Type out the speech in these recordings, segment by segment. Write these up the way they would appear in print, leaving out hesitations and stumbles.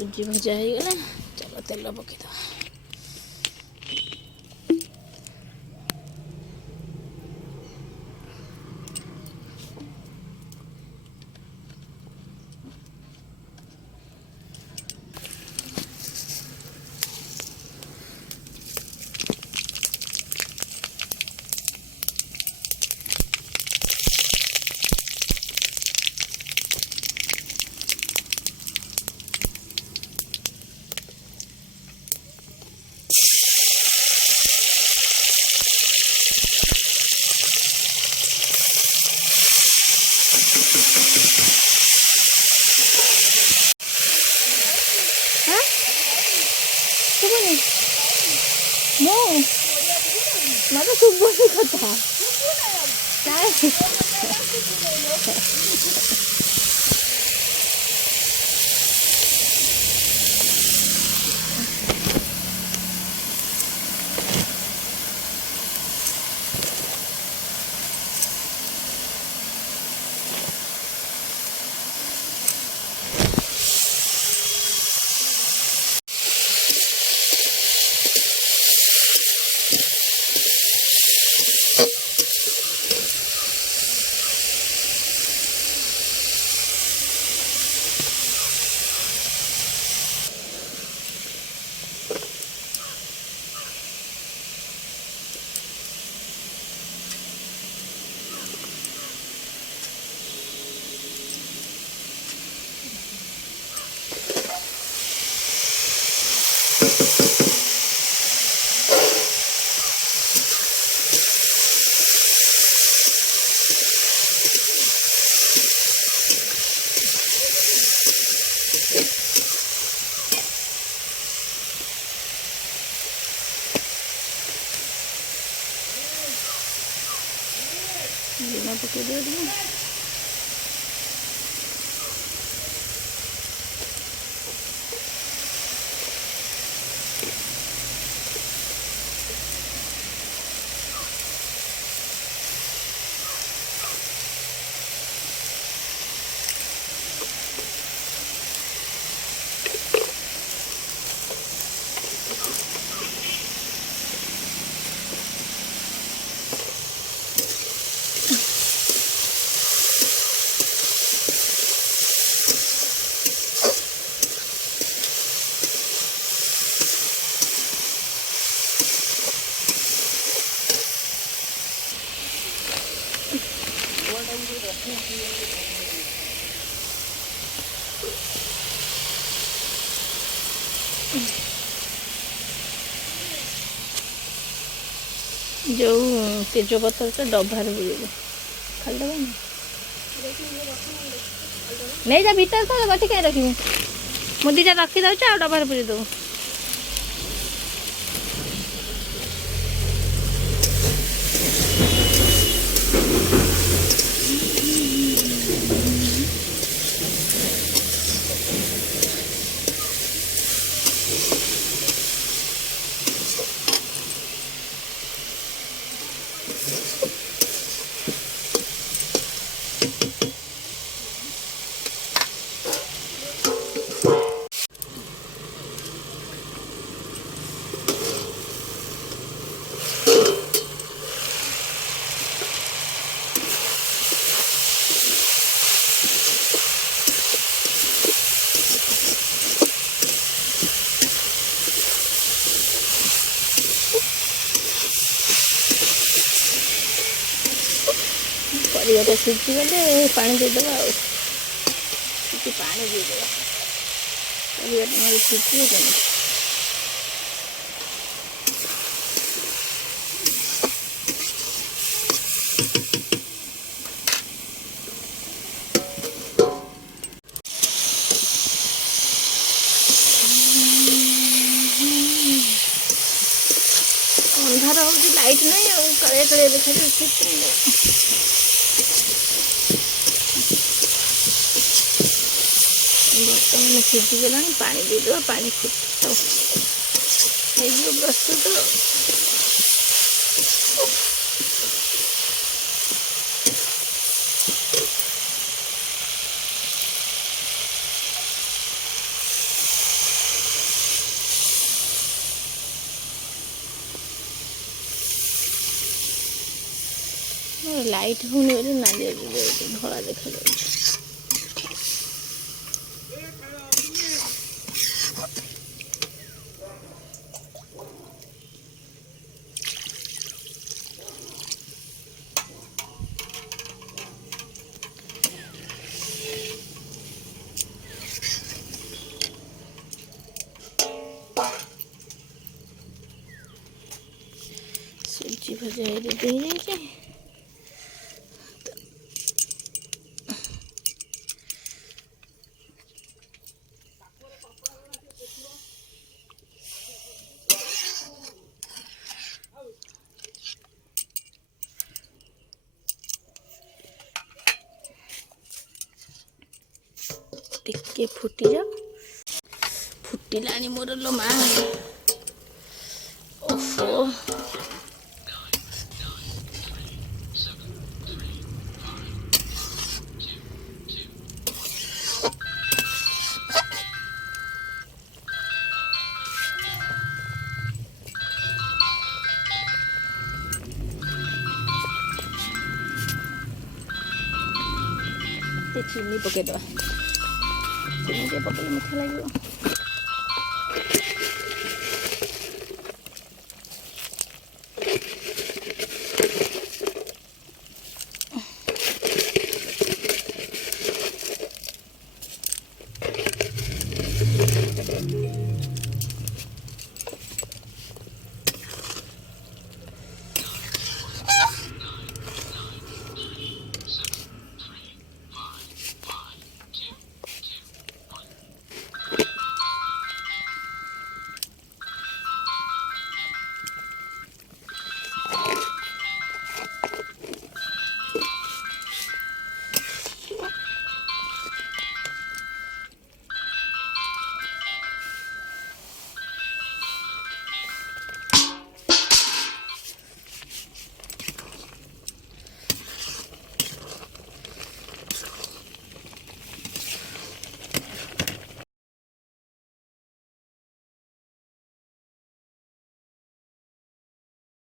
ସୁଜି ଭଜା ହେଇଗଲା। ଚାଲ ତେଲ ପକେଇଦବା। ଶୁଭୁନି ମୁଁ ମତେ ଶୁଭୁନି କଥା କାଇଁ ଲୁଣ ପକେଇ ଦେବ ଟିକେ। जो तेजपत्रटा डबारे बुझे खाली डबा नहीं जा भीतर तो गति कहीं रखी मु दीटा रखी दे डबारे बुझे दो ପରିବାଟା ସିଝିଗଲେ ପାଣି ଦେଇଦେବା ଆଉ ଟିକେ ପାଣି ଦେଇଦେବା ପରିବାଟା ନହେଲେ ସିଝିବ କେମିତି। ଅନ୍ଧାର ହେଉଛି ଲାଇଟ୍ ନାହିଁ ଆଉ କାଳିଆ କାଳିଆ ଦେଖାଯାଉଛି। ବର୍ତ୍ତମାନ ସିଝିଗଲାଣି ପାଣି ଦେଇଦେବା ପାଣି ଫୁଟ ହେଇଯିବ ପ୍ରସ୍ତୁତ। ଲାଇଟ୍ ହଉନି ବୋଲି ନାଲି ଧଳା ଦେଖାଯାଉଛି। ସୁଜି ଭଜା ରେଡ଼ି ହେଇଯାଇଛି। ଟିକେ ଫୁଟିଯାଉ। ଫୁଟିଲାଣି ମୋର ଲୋ ମା। ଓହୋ ଟିକେ ଚିନି ପକେଇଦବା। ଚିନି ଟିକେ ପକେଇଲେ ମିଠା ଲାଗିବ।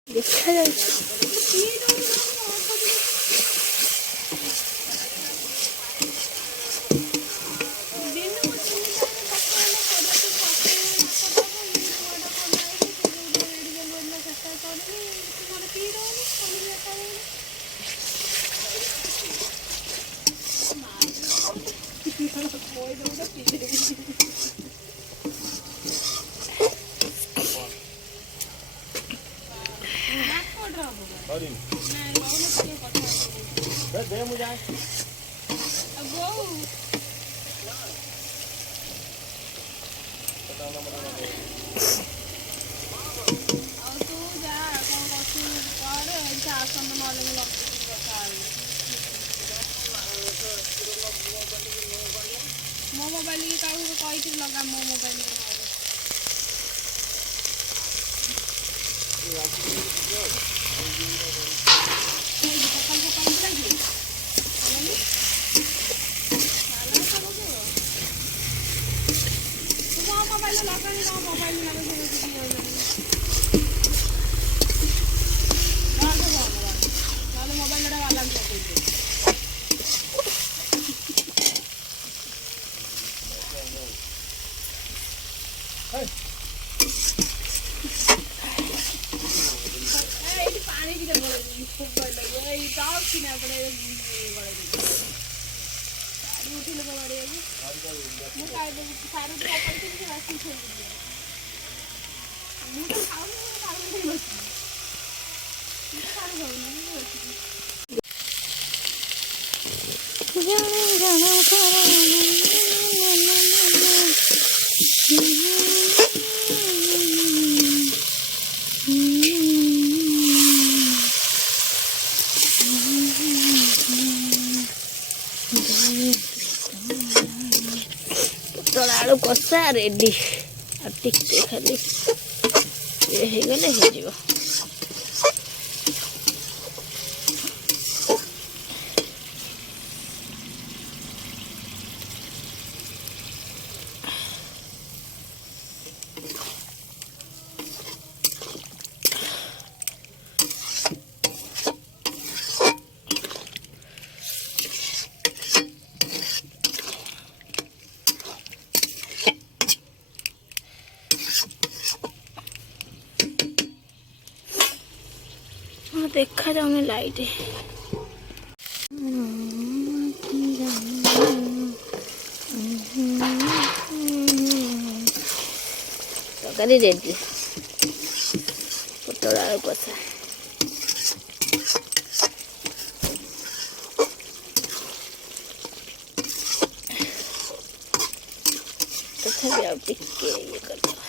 ଦେଖାଯାଉଛି। ମୋ ମୋବାଇଲ କି କାହାକୁ କହିକି ଲଗା ମୋ ମୋବାଇଲ ମୋବାଇଲ ଲଗାଣି ତମ ମୋବାଇଲ ନହେଲେ ମୋବାଇଲଟା ବାଲାନ୍ସ ପକେଇଦିଅ। ଏଇଠି ପାଣି ଟିକେ ଏଇ ଯାଉ କିନା ଏପଟେ ଗାଡ଼ି ଉଠିଲେ ତ ଗାଡ଼ିଆକୁ ମୁଁ ଖାଇଦେବି ସାରୁ ପକେଇଥିଲି ସେ ବାସି ଥୋଇଦେବି। ମୁଁ ତ ଖାଉନି ସାରୁ ଖାଇ ବସିବି। ମୁଁ ତ ସାରୁ ଖାଉନି ବସିବି। ପୋଟଳ ଆଳୁ କଷା ରେଡି। ଆଉ ଟିକେ ଖାଲି ଇଏ ହେଇଗଲେ ହେଇଯିବ। ଦେଖାଯାଉନି ଲାଇଟ୍। ତରକାରୀ ରେଡି। ପୋଟଳ ଆଳୁ କଷା। ତଥାପି ଆଉ ଟିକେ ଇଏ କରିଦେବା।